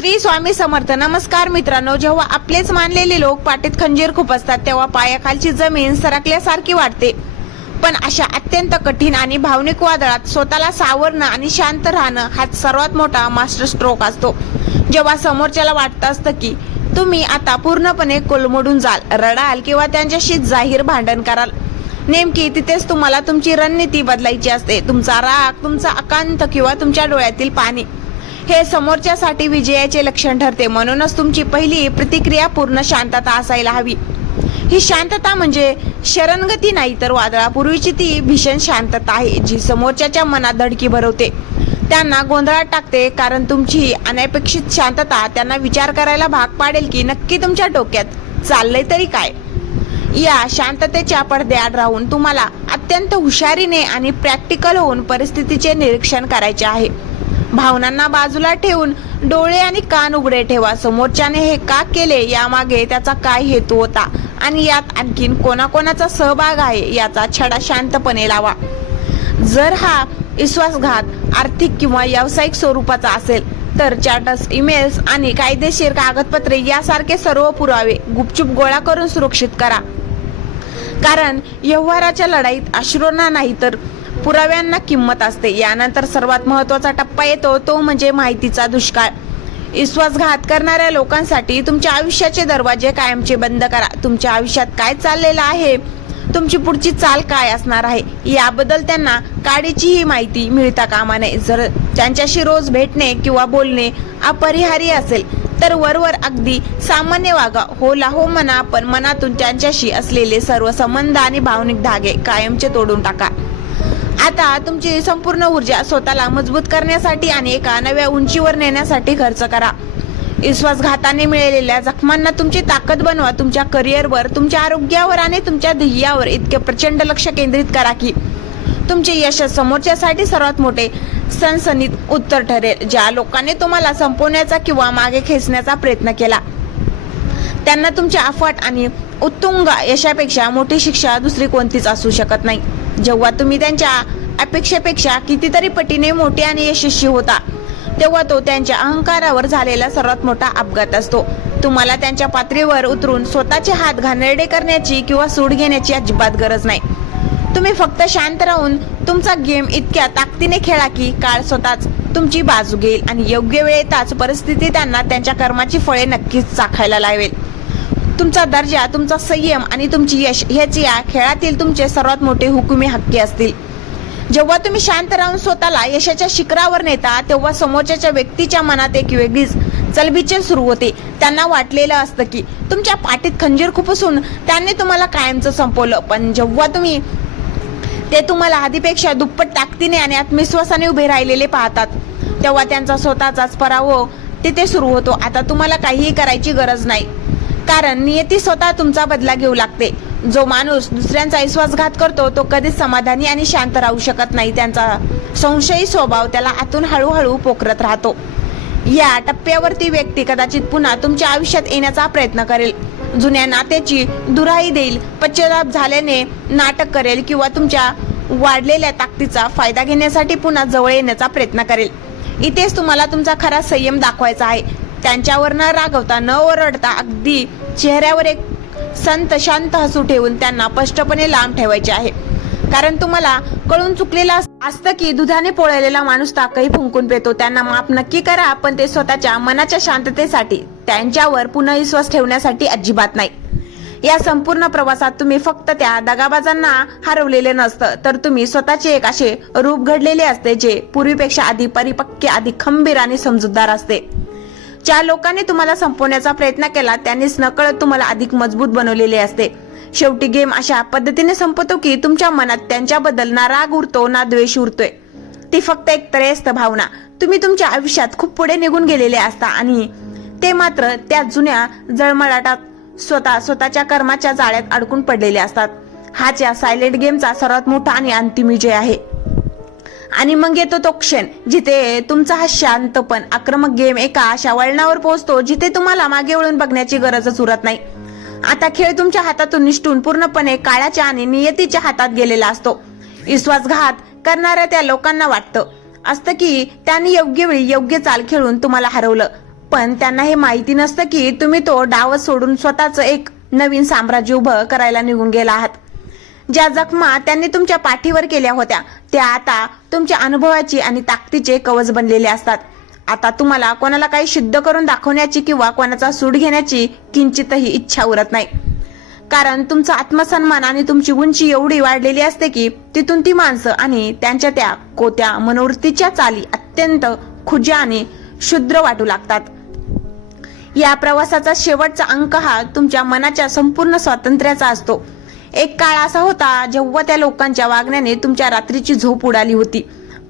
श्री स्वामी समर्थ. नमस्कार मित्रांनो, जेव्हा आपलेच मानलेले लोक पाठीत खंजीर खुपसतात तेव्हा पायाखालची जमीन सरकल्यासारखी वाटते. पण अशा अत्यंत कठीण आणि भावनिक वादळात स्वतःला सावरणं आणि शांत राहणं हाच सर्वात मोठा मास्टर स्ट्रोक असतो. जेव्हा समोरच्याला वाटतं असतं की तुम्ही आता पूर्णपणे कोलमडून जाल, रडाल किंवा त्यांच्याशी जाहीर भांडण कराल, नेमकी तिथेच तुम्हाला तुमची रणनीती बदलायची असते. तुमचा राग, तुमचा अकांत किंवा तुमच्या डोळ्यातील पाणी हे समोरच्यासाठी विजयाचे लक्षण ठरते. म्हणूनच तुमची पहिली प्रतिक्रिया पूर्ण शांतता असायला हवी. ही शांतता म्हणजे शरणगती नाही, तर वादळापूर्वीची ती भीषण शांतता आहे जी समोरच्याच्या मनात धडकी भरवते, त्यांना गोंधळात टाकते. कारण तुमची अनपेक्षित शांतता त्यांना विचार करायला भाग पाडेल की नक्की तुमच्या डोक्यात चाललंय तरी काय. या शांततेच्या पडद्याआड राहून तुम्हाला अत्यंत हुशारीने आणि प्रॅक्टिकल होऊन परिस्थितीचे निरीक्षण करायचे आहे. भावनांना बाजूला ठेवून डोळे आणि कान उघडे ठेवा. समोरच्याने हे का केले, यामागे त्याचा काय हेतू होता आणि यात आणखीन कोणाकोणाचा सहभाग आहे याचा छडा शांतपणे लावा. जर हा विश्वासघात आर्थिक किंवा व्यावसायिक स्वरूपाचा असेल तर चार्टर्स, ईमेल्स आणि कायदेशीर कागदपत्रे यासारखे सर्व पुरावे गुपचूप गोळा करून सुरक्षित करा. कारण व्यवहाराच्या लढाईत अश्रूंना नाही तर पुराव्यांना किंमत असते. यानंतर सर्वात महत्त्वाचा टप्पा येतो, तो म्हणजे माहितीचा दुष्काळ. विश्वासघात करणाऱ्या लोकांसाठी तुमच्या आयुष्याचे दरवाजे कायमचे बंद करा. तुमच्या आयुष्यात काय चाललेलं आहे, तुमची पुढची चाल काय असणार आहे याबद्दल त्यांना काडीचीही माहिती मिळता कामा नये. जर त्यांच्याशी रोज भेटणे किंवा बोलणे अपरिहार्य असेल तर वरवर अगदी सामान्य वागा. हो ला हो म्हणा, पण मनातून त्यांच्याशी असलेले सर्व संबंध आणि भावनिक धागे कायमचे तोडून टाका. आता तुमची संपूर्ण ऊर्जा स्वतःला मजबूत करण्यासाठी आणि एका नव्या उंचीवर नेण्यासाठी खर्च करा. विश्वासघाताने मिळालेल्या जखमांना तुमची ताकद बनवा. तुमच्या करिअरवर, तुमच्या आरोग्यावर आणि तुमच्या ध्येयावर इतके प्रचंड लक्ष केंद्रित करा की तुमचे यश समोरच्यासाठी सर्वात मोठे सनसनीत उत्तर ठरेल. ज्या लोकांनी तुम्हाला संपवण्याचा किंवा मागे खेचण्याचा प्रयत्न केला त्यांना तुमच्या अफाट आणि उत्तुंग यशापेक्षा मोठी शिक्षा दुसरी कोणतीच असू शकत नाही. जेव्हा तुम्ही त्यांच्या अपेक्षेपेक्षा कितीतरी पटीने मोठे आणि यशस्वी होता तेव्हा तो त्यांच्या अहंकारावर झालेला सर्वात मोठा अपघात असतो. तुम्हाला त्यांच्या पातळीवर उतरून स्वतःचे हात घाणेरडे करण्याची किंवा सूड घेण्याची अजिबात गरज नाही. तुम्ही फक्त शांत राहून तुमचा गेम इतक्या ताकदीने खेळा की काळ स्वतःच तुमची बाजू घेईल आणि योग्य वेळ येताच परिस्थिती त्यांना त्यांच्या कर्माची फळे नक्कीच चाखायला लावेल. तुमचा दर्जा, तुमचा संयम आणि तुमची यश हेच या खेळातील तुमचे सर्वात मोठे हुकुमी हक्की असतील. जेव्हा तुम्ही शांत राहून स्वतःला यशाच्या शिखरावर नेता तेव्हा समोरच्या व्यक्तीच्या मनात एक वेगळीच चलबिचल सुरू होते. त्यांना वाटलेलं असतं की तुमच्या पाठीत खंजीर खुपसून त्यांनी तुम्हाला कायमचं संपवलं. पण जेव्हा ते तुम्हाला आधीपेक्षा दुप्पट ताकदीने आणि आत्मविश्वासाने उभे राहिलेले पाहतात तेव्हा त्यांचा स्वतःचाच पराभव तिथे सुरू होतो. आता तुम्हाला काहीही करायची गरज नाही, कारण नियती स्वतः तुमचा बदला घेऊ लागते. जो माणूस दुसऱ्यांचा विश्वासघात करतो तो कधीच समाधानी आणि शांत राहू शकत नाही. त्यांचा संशयी स्वभाव त्याला आतून हळूहळू पोखरत राहतो. या टप्प्यावरती व्यक्ती कदाचित पुन्हा तुमच्या आयुष्यात येण्याचा प्रयत्न करेल, जुन्या नात्याची दुराई देईल, पश्चाताप झाल्याने नाटक करेल किंवा तुमच्या वाढलेल्या ताकदीचा फायदा घेण्यासाठी पुन्हा जवळ येण्याचा प्रयत्न करेल. इथेच तुम्हाला तुमचा खरा संयम दाखवायचा आहे. त्यांच्यावर न रागवता, न ओरडता, अगदी चेहऱ्यावर एक संत शांत हसू ठेवून त्यांना स्पष्टपणे लांब ठेवायचे आहे. कारण तुम्हाला कळून चुकलेला असतं की दुधाने पोळलेला माणूस ताकही फुंकून पेतो. त्यांना माफ नक्की करा, पण ते स्वतःच्या मनाच्या शांततेसाठी, त्यांच्यावर पुन्हा विश्वास ठेवण्यासाठी अजिबात नाही. या संपूर्ण प्रवासात तुम्ही फक्त त्या दगाबाजांना हरवलेले नसतं, तर तुम्ही स्वतःचे एक असे रूप घडलेले असते जे पूर्वीपेक्षा अधिक परिपक्व, अधिक खंबीर आणि समजूतदार असते. ज्या लोकांनी तुम्हाला संपवण्याचा प्रयत्न केला त्यांनीच नकळत तुम्हाला अधिक मजबूत बनवलेले असते. शेवटी गेम अशा पद्धतीने संपतो की तुमच्या मनात त्यांच्याबद्दल ना राग उरतो ना द्वेष उरतोय. ती फक्त एक त्रयस्थ भावना. तुम्ही तुमच्या आयुष्यात खूप पुढे निघून गेलेले असता आणि ते मात्र त्या जुन्या जळमळाटात स्वतःच्या कर्माच्या जाळ्यात अडकून पडलेले असतात. हाच या सायलेंट गेमचा सर्वात मोठा आणि अंतिम विजय आहे. आणि मग येतो तो क्षण जिथे तुमचा हा शांत पण आक्रमक गेम एका अशा वळणावर पोहोचतो जिथे तुम्हाला मागे वळून बघण्याची गरजच उरत नाही. आता खेळ तुमच्या हातातून निसटून पूर्णपणे काळाच्या आणि नियतीच्या हातात गेलेला असतो. विश्वासघात करणाऱ्या त्या लोकांना वाटतं असतं की त्यांनी योग्य वेळी योग्य चाल खेळून तुम्हाला हरवलं, पण त्यांना हे माहिती नसतं की तुम्ही तो डाव सोडून स्वतःचं एक नवीन साम्राज्य उभं करायला निघून गेला आहात. ज्या जखमा त्यांनी तुमच्या पाठीवर केल्या होत्या त्या आता तुमच्या अनुभवाची आणि ताकदीचे कवच बनलेले असतात. आता तुम्हाला कोणाला काही सिद्ध करून दाखवण्याची किंवा कोणाचा सूड घेण्याची किंचितही इच्छा उरत नाही. कारण तुमचा आत्मसन्मान आणि तुमची उंची एवढी वाढलेली असते की तिथून ती माणसं आणि त्यांच्या त्या कोत्या मनोवृत्तीच्या चाली अत्यंत खुज्या आणि शुद्र वाटू लागतात. या प्रवासाचा शेवटचा अंक हा तुमच्या मनाच्या संपूर्ण स्वातंत्र्याचा असतो. एक काळ असा होता जेव्हा त्या लोकांच्या वागण्याने तुमच्या रात्रीची झोप उडाली होती.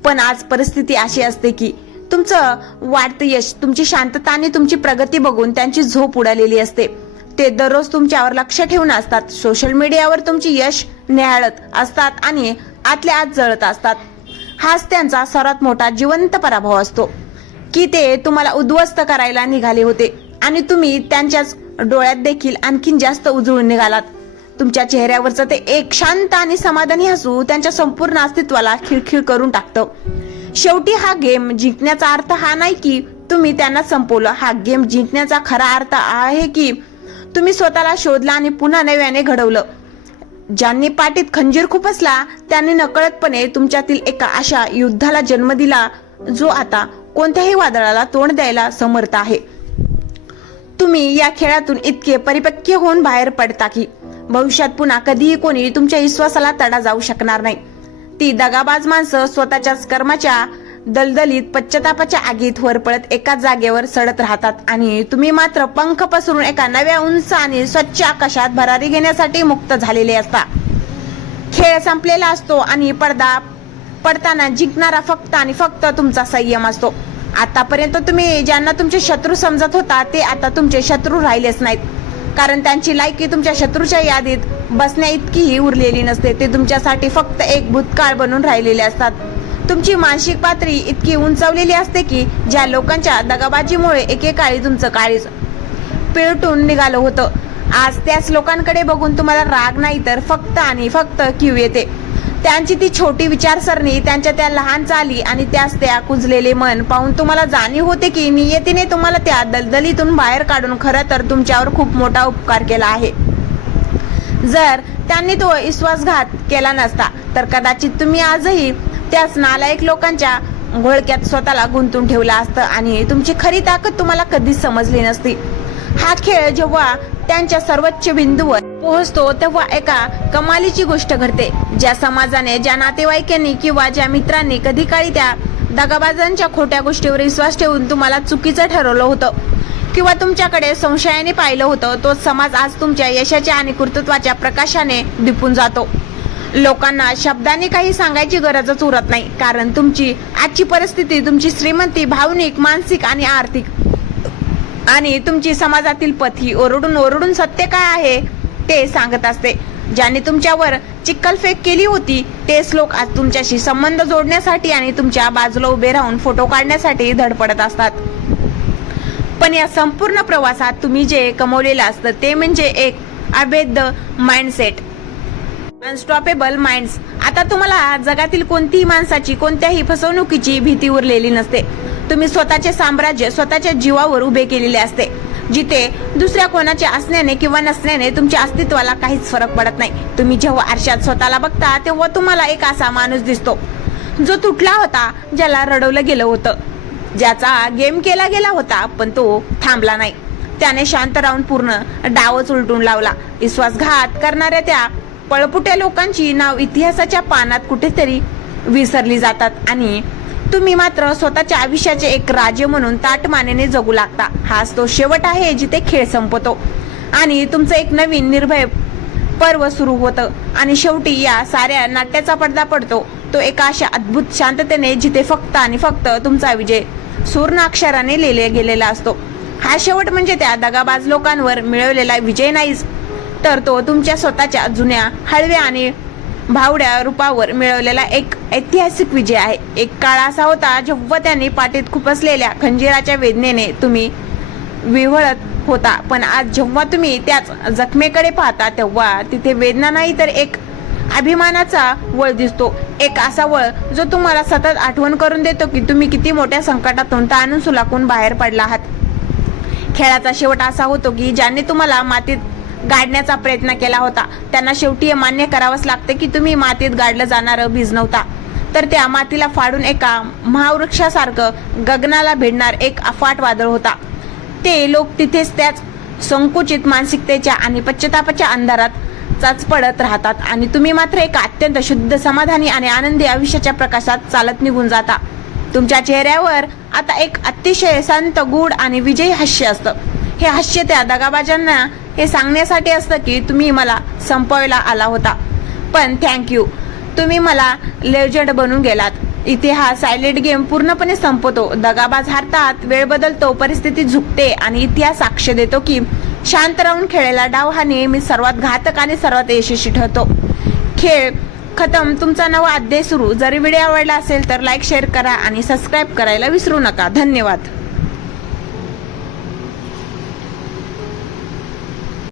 पण आज परिस्थिती अशी असते की तुमचं वाढतं यश, तुमची शांतता आणि तुमची प्रगती बघून त्यांची झोप उडालेली असते. ते दररोज तुमच्यावर लक्ष ठेवून असतात. सोशल मीडियावर तुमची यश निहाळत असतात आणि आतल्या आत जळत असतात. हाच त्यांचा सर्वात मोठा जिवंत पराभव असतो की ते तुम्हाला उद्ध्वस्त करायला निघाले होते आणि तुम्ही त्यांच्याच डोळ्यात देखील आणखीन जास्त उजळून निघालात. तुमच्या चेहऱ्यावरचं ते एक शांत आणि समाधानी हसू त्यांच्या संपूर्ण अस्तित्वाला खिळखिळ करून टाकतं. शेवटी हा गेम जिंकण्याचा अर्थ हा नाही की तुम्ही त्यांना संपवलं. हा गेम जिंकण्याचा खरा अर्थ आहे की तुम्ही स्वतःला शोधला आणि पुन्हा नव्याने घडवलं. ज्यांनी पाठीत खंजीर खुपसला त्यांनी नकळतपणे तुमच्यातील एका अशा युद्धाला जन्म दिला जो आता कोणत्याही वादळाला तोंड द्यायला समर्थ आहे. तुम्ही या खेळातून इतके परिपक्व होऊन बाहेर पडता की भविष्यात पुन्हा कधीही कोणी तुमच्या विश्वासाला तडा जाऊ शकणार नाही. ती दगाबाज माणसं स्वतःच्याच कर्माच्या दलदलीत पश्चातापाच्या आगीत वर पडत एकाच जागेवर सडत राहतात आणि तुम्ही मात्र पंख पसरून एका नव्या उंच आणि स्वच्छ आकाशात भरारी घेण्यासाठी मुक्त झालेले असता. खेळ संपलेला असतो आणि पडदा पडताना जिंकणारा फक्त आणि फक्त तुमचा संयम असतो. आतापर्यंत तुम्ही ज्यांना तुमचे शत्रू समजत होता ते आता तुमचे शत्रू राहिलेच नाहीत. कारण त्यांची लायकी तुमच्या शत्रूच्या यादीत बसण्या इतकीही उरलेली नसते. ते तुमच्यासाठी फक्त एक भूतकाळ बनून राहिलेले असतात. तुमची मानसिक पातळी इतकी उंचावलेली असते की ज्या लोकांच्या दगाबाजीमुळे एकेकाळी तुमचं काळीज पेटून निघालं होतं आज त्याच लोकांकडे बघून तुम्हाला राग नाही तर फक्त आणि फक्त कीव येते. त्यांची ती छोटी विचारसरणी, त्यांच्या त्या लहान चाली आणि त्याच त्या कुजलेले मन पाहून तुम्हाला जाणीव होते की नियतीने तुम्हाला त्या दलदलीतून बाहेर काढून खरं तर तुमच्यावर खूप मोठा उपकार केला आहे. जर त्यांनी तो विश्वासघात केला नसता तर कदाचित तुम्ही आजही त्याच नालायक लोकांच्या घोळक्यात स्वतःला गुंतून ठेवला असतं आणि तुमची खरी ताकद तुम्हाला कधीच समजली नसती. हा खेळ जेव्हा त्यांच्या सर्वोच्च बिंदूवर पोहोचतो तेव्हा एका कमालीची गोष्ट घडते. ज्या समाजाने, ज्या नातेवाईकांनी किंवा ज्या मित्रांनी कधी काळी त्या दगाबाजांच्या खोट्या गोष्टीवर विश्वास ठेवून तुम्हाला चुकीचं ठरवलं होतं किंवा तुमच्याकडे संशयाने पाहिलं होतं तोच समाज आज तुमच्या यशाच्या आणि कर्तृत्वाच्या प्रकाशाने दिपून जातो. लोकांना शब्दांनी काही सांगायची गरजच उरत नाही कारण तुमची आजची परिस्थिती, तुमची श्रीमंती, भावनिक, मानसिक आणि आर्थिक आणि तुमची समाजातील पथी ओरडून ओरडून सत्य काय आहे ते सांगत असते. ज्यांनी तुमच्यावर चिक्कलफेक केली होती तेच लोक आज तुमच्याशी संबंध जोडण्यासाठी आणि तुमच्या बाजूला उभे राहून फोटो काढण्यासाठी धडपडत असतात. पण या संपूर्ण प्रवासात तुम्ही जे कमवलेलं असतं ते म्हणजे एक अभेद्य माइंडसेट, अनस्टॉपेबल माइंड्स. आता तुम्हाला जगातील कोणतीही माणसाची, कोणत्याही फसवणुकीची भीती उरलेली नसते. तुम्ही स्वतःचे साम्राज्य स्वतःच्या जीवावर उभे केलेले असते जिथे दुसऱ्या कोणाचे असण्याने किंवा नसण्याने तुमच्या अस्तित्वाला काहीच फरक पडत नाही. तुम्ही जेव्हा आरशात स्वतःला बघता तेव्हा तुम्हाला एक असा माणूस दिसतो जो तुटला होता, ज्याला रडवलं गेलं होतं, ज्याचा गेम केला गेला होता पण तो थांबला नाही. त्याने शांत राहून पूर्ण डावच उलटून लावला. विश्वासघात करणाऱ्या त्या पळपुट्या लोकांची नाव इतिहासाच्या पानात कुठेतरी विसरली जातात आणि तुम्ही मात्र स्वतःच्या आयुष्याचे एक राजे म्हणून ताटमानेने जगू लागता. हाच तो शेवट आहे जिथे खेळ संपतो आणि तुमचं एक नवीन निर्भय पर्व सुरू होतं. आणि शेवटी या साऱ्या नाट्याचा पडदा पडतो तो एका अशा अद्भुत शांततेने जिथे फक्त आणि फक्त तुमचा विजय सुवर्ण अक्षराने लिहिले गेलेला असतो. हा शेवट म्हणजे त्या दगाबाज लोकांवर मिळवलेला विजय नाहीच तर तो तुमच्या स्वतःच्या जुन्या, हळव्या आणि भावड्या रूपावर मिळवलेला एक ऐतिहासिक विजय आहे. एक काळ असा होता जेव्हा त्यांनी पाठीत खुपसलेल्या खंजिराच्या वेदनेने तुम्ही विव्हळत होता. पण आज जेव्हा तुम्ही त्याच जखमेकडे पाहता तेव्हा तिथे वेदना नाही तर एक अभिमानाचा वळ दिसतो. एक असा वळ जो तुम्हाला सतत आठवण करून देतो की तुम्ही किती मोठ्या संकटातून ताणून सुलाखून बाहेर पडला आहात. खेळाचा शेवट असा होतो की ज्यांनी तुम्हाला मातीत गाडण्याचा प्रयत्न केला होता त्यांना शेवटी हे मान्य करावंच लागते की तुम्ही मातीत गाडलं जाणारं बीज नव्हता, तर त्या मातीला फाडून एका महावृक्षासारखं गगनाला भिडणार एक अफाट वादळ होता. ते लोक तिथेच त्याच संकुचित मानसिकतेच्या आणि पश्चातापाच्या अंधारात चाचपडत राहतात आणि तुम्ही मात्र एका अत्यंत शुद्ध, समाधानी आणि आनंदी आयुष्याच्या प्रकाशात चालत निघून जाता. तुमच्या चेहऱ्यावर आता एक अतिशय शांत, गूढ आणि विजयी हास्य असतं. हे हास्य त्या दगाबाजांना हे सांगण्यासाठी असतं की तुम्ही मला संपवायला आला होता, पण थँक्यू, तुम्ही मला लेजंड बनून गेलात. इथे हा सायलेंट गेम पूर्णपणे संपतो. दगाबाज हारतात, वेळ बदलतो, परिस्थिती झुकते आणि इतिहास साक्ष देतो की शांत राहून खेळलेला डाव हा नेहमी सर्वात घातक आणि सर्वात यशस्वी ठरतो. खेळ खतम, तुमचा नवा अध्याय सुरू. जर व्हिडिओ आवडला असेल तर लाईक, शेअर करा आणि सबस्क्राईब करायला विसरू नका. धन्यवाद.